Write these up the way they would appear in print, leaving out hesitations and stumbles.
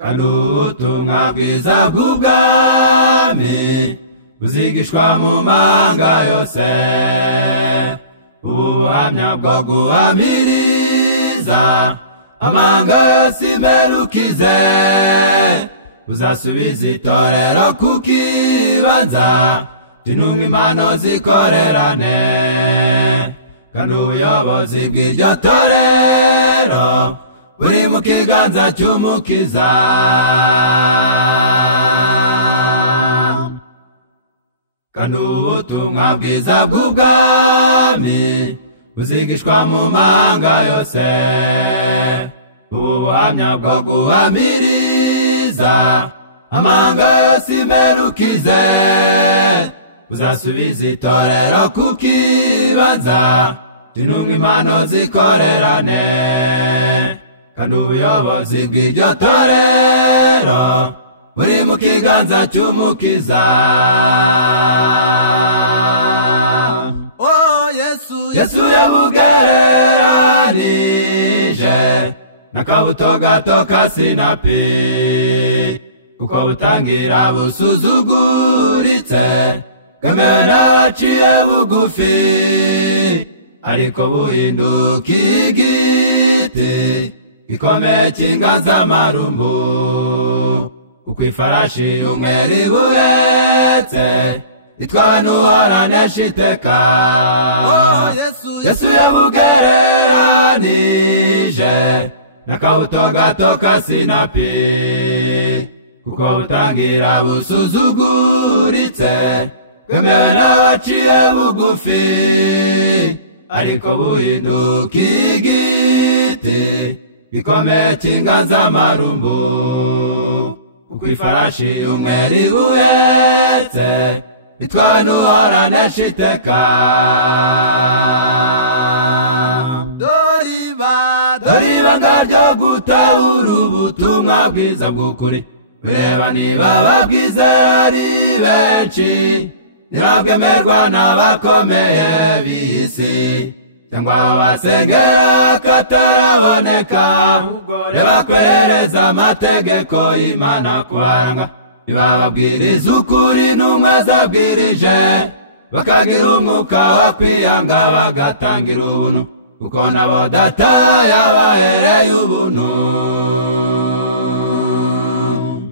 kandi ubutumwa bwiza bw'ubwami buzigishwa mu mahanga yose. Ubuhamya bwo guhamiriza amahanga yose imperukize, buzasubiza itorero ku kibanza cy'intumwa impano zikorerane, kandi ubuyobozi bw'iryo torero buri mu kiganza cy'umukiza. Kandi ubutumwa bwiza bw'ubwami buzigishwa mu mahanga yose. Ubuhamya bwo guhamiriza amahanga yose imperukize, buzasubiza itorero ku kibanza cy'intumwa impano zikorerane, kandi ubuyobozi bw'iryo torero buri mu kiganza cy'umukiza. Yesu yabugereranije n'akabuto gato ka sinapi, kuko butangira busuzuguritse bwemewe n'abaciye bugufi, ariko buhinduka igiti gikomeye cy'inganzamarumbu, kuko ifarashi y'umweru ibuhetse itwawe n'uwaranesha iteka. Yesu yabugereranije n'akabuto gato ka sinapi, kuko butangira busuzuguritse bwemewe n'abaciye bugufi, ariko buhinduka igiti gikomeye cy'inganzamarumbu, kuko ifarashi y'umweru ibuhetse itwawe n'uwaranesha iteka. Dore ibanga ryo gutahura ubutumwa bwiza bw'ukuri, bireba niba babwizera ari benshi, ntibabwemerwa n'abakomeye b'isi, cyangwa abasengera kataraboneka, reba kwereza amategeko y'Imana kubaranga. Ntibababwiriza ukuri n'umwe azabwirije, bakagira umwuka wo kwiyanga bagatangira ubuntu, kuko nabo data yabahereye ubuntu.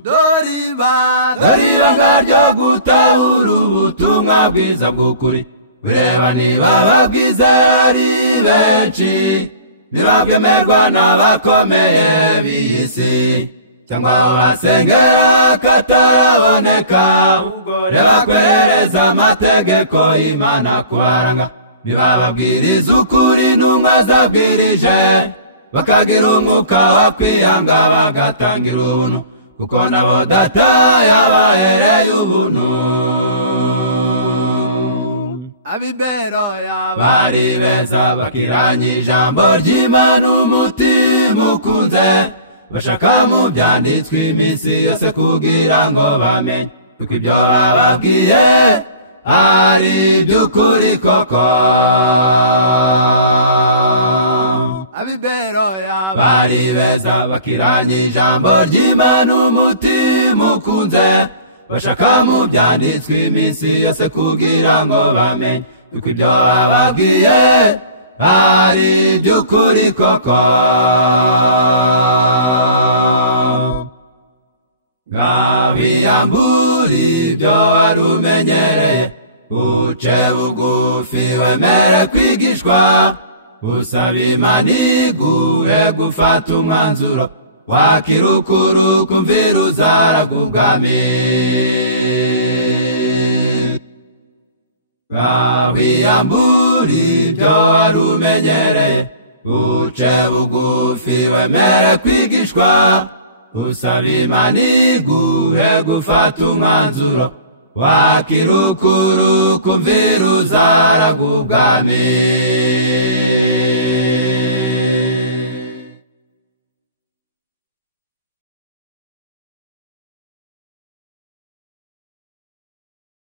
Dore ibanga ryo gutahura ubutumwa bwiza bw'ukuri, bireba niba babwizera ari benshi, ntibabwemerwa n'abakomeye b'isi, cyangwa abasengera kataraboneka, reba kwereza amategeko y'Imana kubaranga. Ntibababwiriza ukuri n'umwe azabwirije, bakagira umwuka wo kwiyanga bagatangira ubuntu, kuko nabo data yabahereye ubuntu. Abiberoya bari beza bakiranye ijambo ry'Imana umutima ukunze, bashaka mu byanditswe iminsi yose kugira ngo bamenye uko ibyo bababwiye ari iby'ukuri koko. Abiberoya bari beza bakiranye ijambo ry'Imana umutima ukunze, bashaka mu byanditswe iminsi yose kugira ngo bamenye uko ibyo bababwiye ari iby'ukuri koko. Ngabiyambura ibyo wari umenyereye, uce bugufi wemere kwigishwa, usaba Imana iguhe gufata umwanzuro, wakira ukuri ukumvira uzaraga ubwami. Ngabiyambura ibyo wari umenyereye, uce bugufi wemere kwigishwa, usaba Imana iguhe gufata umwanzuro, wakira ukuri ukumvira uzaraga ubwami.